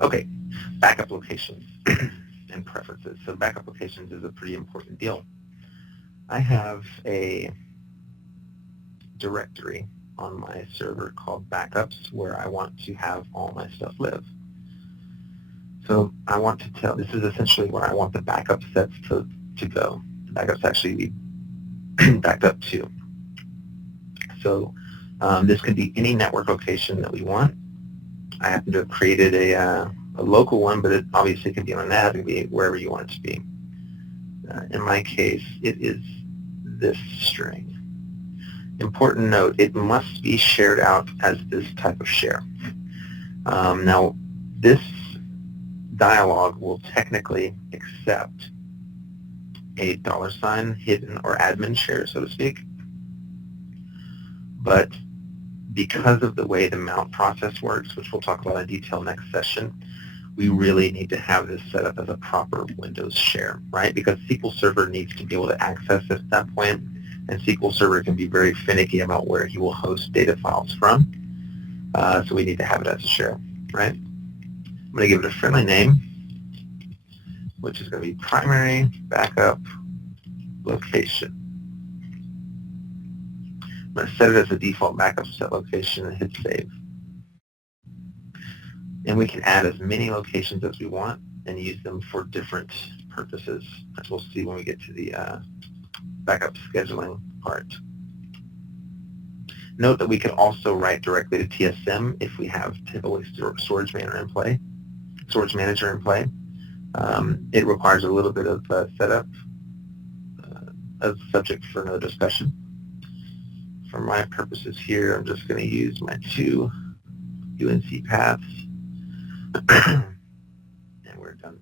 Okay, backup locations and preferences. So backup locations is a pretty important deal. I have a directory on my server called backups where I want to have all my stuff live. So I want to tell, this is essentially where I want the backup sets to go. The backups actually be backed up to. So this could be any network location that we want. I happen to have created a local one, but it obviously can be on a NAV, it can be wherever you want it to be. In my case, it is this string. Important note, it must be shared out as this type of share. Now, this dialog will technically accept a $ hidden or admin share, so to speak. But because of the way the mount process works, which we'll talk about in detail next session, we really need to have this set up as a proper Windows share, right? Because SQL Server needs to be able to access it at that point, and SQL Server can be very finicky about where he will host data files from. So we need to have it as a share, right? I'm going to give it a friendly name, which is going to be primary backup location. I'm going to set it as a default backup set location and hit save. And we can add as many locations as we want and use them for different purposes, as we'll see when we get to the backup scheduling part. Note that we can also write directly to TSM if we have typically storage manager in play. It requires a little bit of setup as a subject for another discussion. For my purposes here, I'm just going to use my 2 UNC paths, and we're done.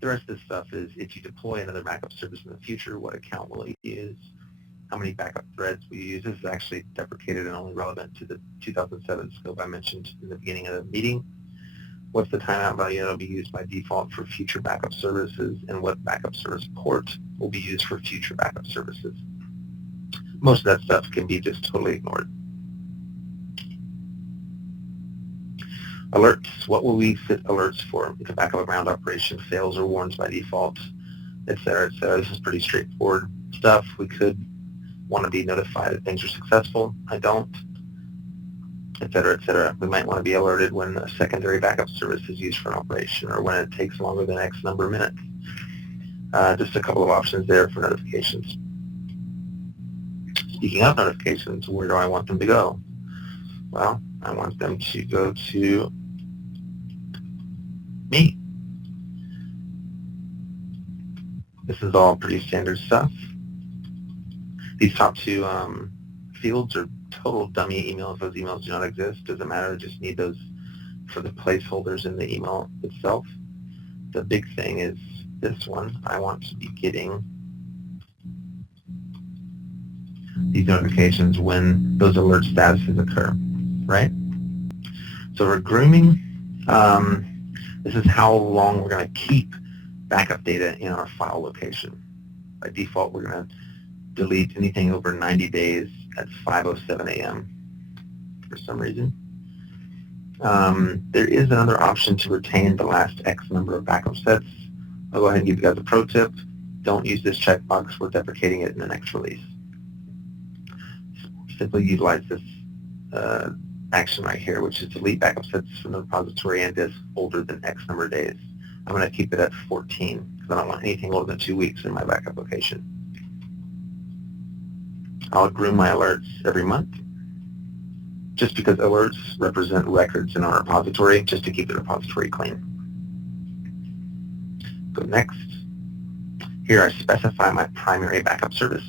The rest of this stuff is if you deploy another backup service in the future, what account will you use, how many backup threads we use. This is actually deprecated and only relevant to the 2007 scope I mentioned in the beginning of the meeting. What's the timeout value that will be used by default for future backup services, and what backup service port will be used for future backup services. Most of that stuff can be just totally ignored. Alerts. What will we set alerts for if a backup ground operation fails or warns by default, etc., etc.? This is pretty straightforward stuff. We could want to be notified that things are successful. I don't, etc., etc. We might want to be alerted when a secondary backup service is used for an operation or when it takes longer than X number of minutes. Just a couple of options there for notifications. Speaking of notifications, where do I want them to go? Well, I want them to go to me. This is all pretty standard stuff. These top 2 fields are total dummy emails. Those emails do not exist. Doesn't matter. I just need those for the placeholders in the email itself. The big thing is this one. I want to be getting these notifications when those alert statuses occur, right? So for grooming, this is how long we're going to keep backup data in our file location. By default, we're going to delete anything over 90 days at 5:07 a.m. for some reason. There is another option to retain the last X number of backup sets. I'll go ahead and give you guys a pro tip. Don't use this checkbox. We're deprecating it in the next release. Simply utilize this action right here, which is delete backup sets from the repository and disk older than X number of days. I'm going to keep it at 14 because I don't want anything older than 2 weeks in my backup location. I'll groom my alerts every month, just because alerts represent records in our repository, just to keep the repository clean. Go next. Here I specify my primary backup service.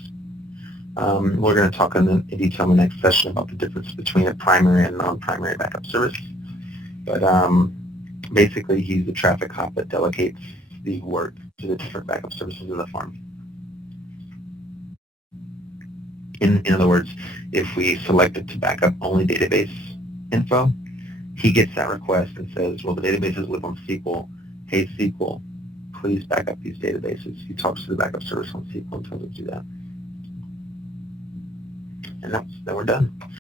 We're going to talk in detail in the next session about the difference between a primary and non-primary backup service. But basically, he's the traffic cop that delegates the work to the different backup services in the farm. In other words, if we selected to backup only database info, he gets that request and says, well, the databases live on SQL. Hey, SQL, please back up these databases. He talks to the backup service on SQL and tells it to do that. And then we're done.